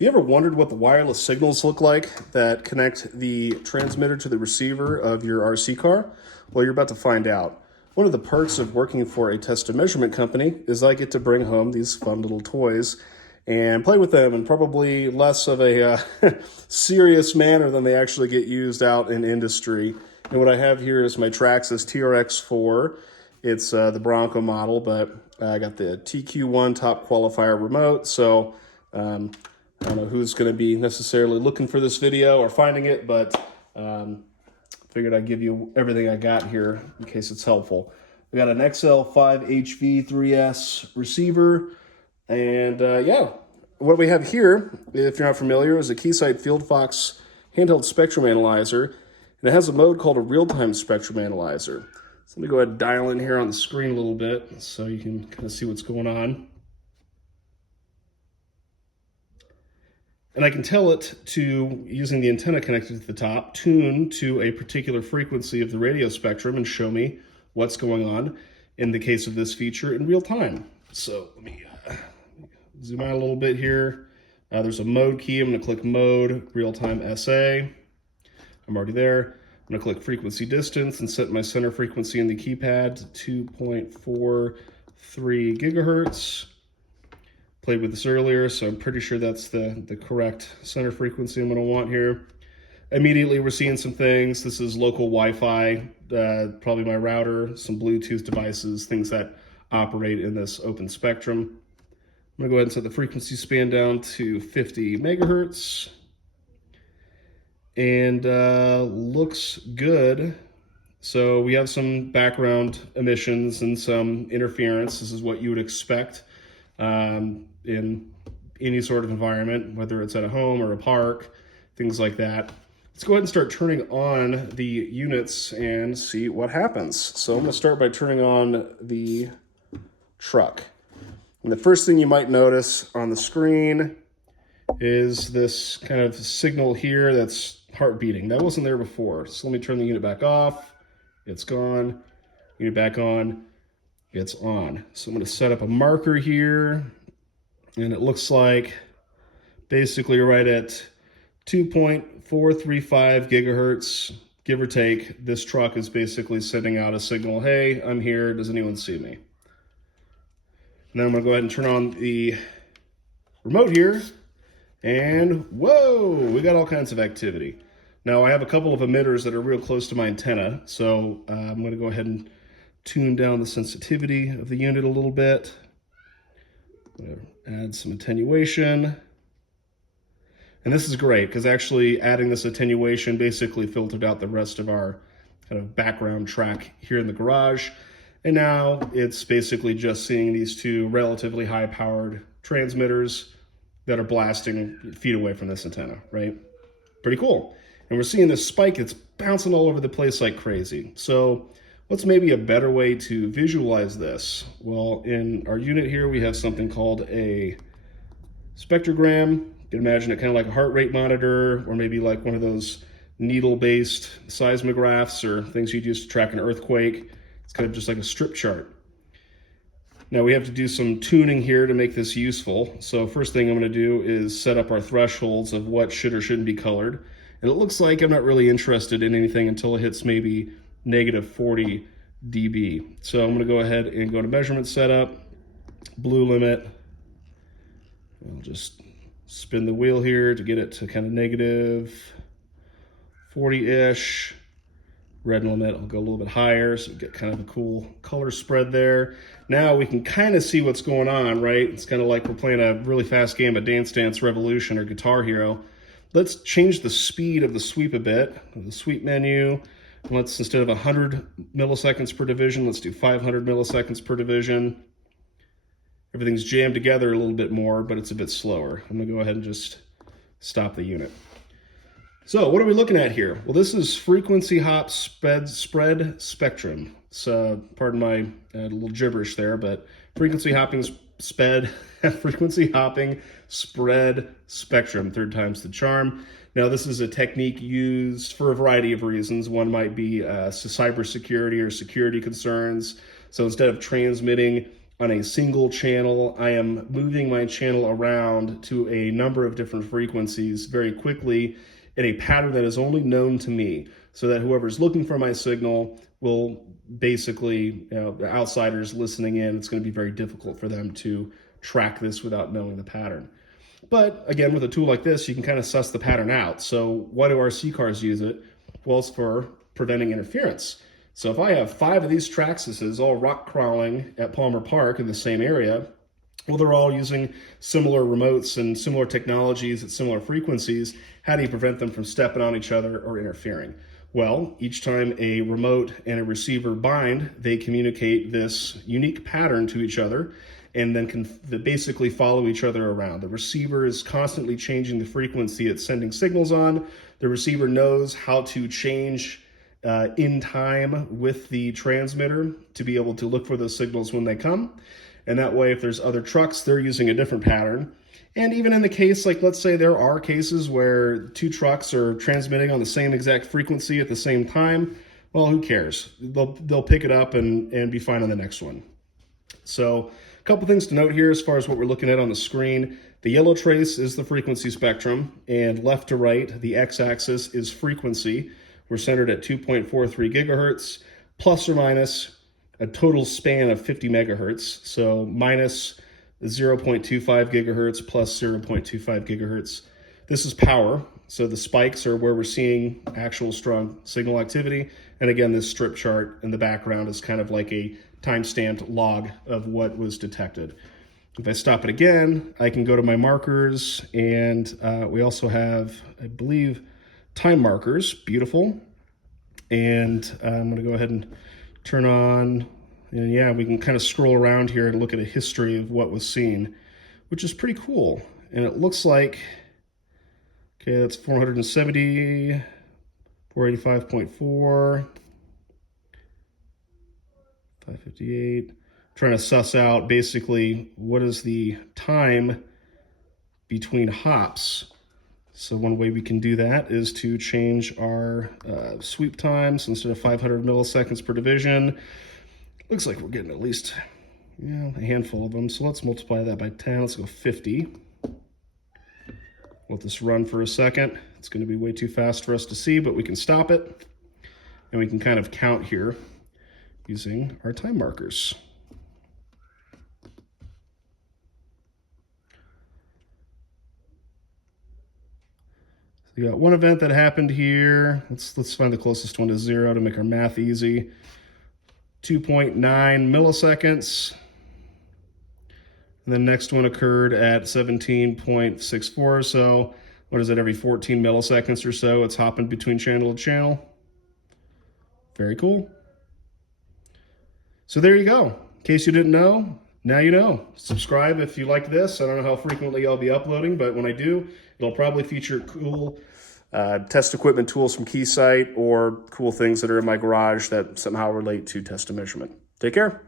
You ever wondered what the wireless signals look like that connect the transmitter to the receiver of your RC car? Well, you're about to find out. One of the perks of working for a test and measurement company is I get to bring home these fun little toys and play with them in probably less of a serious manner than they actually get used out in industry. And what I have here is my Traxxas TRX4. It's the Bronco model, but I got the TQ1 top qualifier remote, so I don't know who's going to be necessarily looking for this video or finding it, but figured I'd give you everything I got here in case it's helpful. We got an XL5HV3S receiver, and yeah, what we have here, if you're not familiar, is a Keysight FieldFox handheld spectrum analyzer, and it has a mode called a real-time spectrum analyzer. So let me go ahead and dial in here on the screen a little bit so you can kind of see what's going on. And I can tell it to, using the antenna connected to the top, tune to a particular frequency of the radio spectrum and show me what's going on in the case of this feature in real time. So let me zoom out a little bit here. There's a mode key. I'm going to click mode, real-time SA. I'm already there. I'm going to click frequency distance and set my center frequency in the keypad to 2.43 gigahertz. Played with this earlier, so I'm pretty sure that's the correct center frequency I'm going to want here. Immediately, we're seeing some things. This is local Wi-Fi, probably my router, some Bluetooth devices, things that operate in this open spectrum. I'm going to go ahead and set the frequency span down to 50 megahertz. And looks good. So we have some background emissions and some interference. This is what you would expect in any sort of environment, whether it's at a home or a park, things like that. Let's go ahead and start turning on the units and see what happens. So I'm going to start by turning on the truck. And the first thing you might notice on the screen is this kind of signal here that's heart beating. That wasn't there before. So let me turn the unit back off. It's gone. Unit back on. It's on. So I'm going to set up a marker here, and it looks like basically right at 2.435 gigahertz, give or take, this truck is basically sending out a signal, hey, I'm here, does anyone see me? And then I'm going to go ahead and turn on the remote here, and whoa, we got all kinds of activity. Now I have a couple of emitters that are real close to my antenna, so I'm going to go ahead and tune down the sensitivity of the unit a little bit. Add some attenuation. And this is great because actually adding this attenuation basically filtered out the rest of our kind of background track here in the garage. And now it's basically just seeing these two relatively high powered transmitters that are blasting feet away from this antenna, right? Pretty cool. And we're seeing this spike that's bouncing all over the place like crazy. So what's maybe a better way to visualize this? Well, in our unit here, we have something called a spectrogram. You can imagine it kind of like a heart rate monitor, or maybe like one of those needle-based seismographs or things you'd use to track an earthquake. It's kind of just like a strip chart. Now we have to do some tuning here to make this useful. So first thing I'm going to do is set up our thresholds of what should or shouldn't be colored. And it looks like I'm not really interested in anything until it hits maybe negative 40 dB. So I'm going to go ahead and go to measurement setup, blue limit. I'll just spin the wheel here to get it to kind of negative 40-ish. Red limit, I'll go a little bit higher so we get kind of a cool color spread there. Now we can kind of see what's going on, right? It's kind of like we're playing a really fast game of Dance Dance Revolution or Guitar Hero. Let's change the speed of the sweep a bit. The sweep menu, let's, instead of 100 milliseconds per division, let's do 500 milliseconds per division. Everything's jammed together a little bit more, but it's a bit slower. I'm gonna go ahead and just stop the unit. So what are we looking at here? Well, this is frequency hop spread spectrum. So pardon my little gibberish there, but frequency hopping frequency hopping spread spectrum, third time's the charm. Now, this is a technique used for a variety of reasons. One might be cybersecurity or security concerns. So instead of transmitting on a single channel. I am moving my channel around to a number of different frequencies very quickly in a pattern that is only known to me, so that whoever's looking for my signal will basically, the outsiders listening in, it's going to be very difficult for them to track this without knowing the pattern. But again, with a tool like this, you can kind of suss the pattern out. So why do RC cars use it? Well, it's for preventing interference. So if I have 5 of these Traxxases all rock crawling at Palmer Park in the same area, well, they're all using similar remotes and similar technologies at similar frequencies. How do you prevent them from stepping on each other or interfering? Well, each time a remote and a receiver bind, they communicate this unique pattern to each other and then can basically follow each other around. The receiver is constantly changing the frequency it's sending signals on. The receiver knows how to change in time with the transmitter to be able to look for those signals when they come. And that way, if there's other trucks, they're using a different pattern. And even in the case, like let's say there are cases where 2 trucks are transmitting on the same exact frequency at the same time, well, who cares? They'll pick it up and be fine on the next one. So a couple things to note here as far as what we're looking at on the screen. The yellow trace is the frequency spectrum, and left to right, the x-axis is frequency. We're centered at 2.43 gigahertz, plus or minus a total span of 50 megahertz. So minus 0.25 gigahertz plus 0.25 gigahertz. This is power. So the spikes are where we're seeing actual strong signal activity. And again, this strip chart in the background is kind of like a time-stamped log of what was detected. If I stop it again, I can go to my markers, and we also have, I believe, time markers. Beautiful. And I'm going to go ahead and turn on, and yeah, we can kind of scroll around here and look at a history of what was seen, which is pretty cool. And it looks like, okay, that's 470, 485.4, 558. Trying to suss out basically what is the time between hops. So one way we can do that is to change our sweep times. Instead of 500 milliseconds per division, looks like we're getting at least a handful of them. So let's multiply that by 10. Let's go 50. Let this run for a second. It's going to be way too fast for us to see, but we can stop it. And we can kind of count here using our time markers. We got one event that happened here. Let's find the closest one to 0 to make our math easy. 2.9 milliseconds. And the next one occurred at 17.64. So what is it, every 14 milliseconds or so, it's hopping between channel to channel. Very cool. So there you go. In case you didn't know, now you know. Subscribe if you like this. I don't know how frequently I'll be uploading, but when I do, it'll probably feature cool test equipment tools from Keysight or cool things that are in my garage that somehow relate to test and measurement. Take care.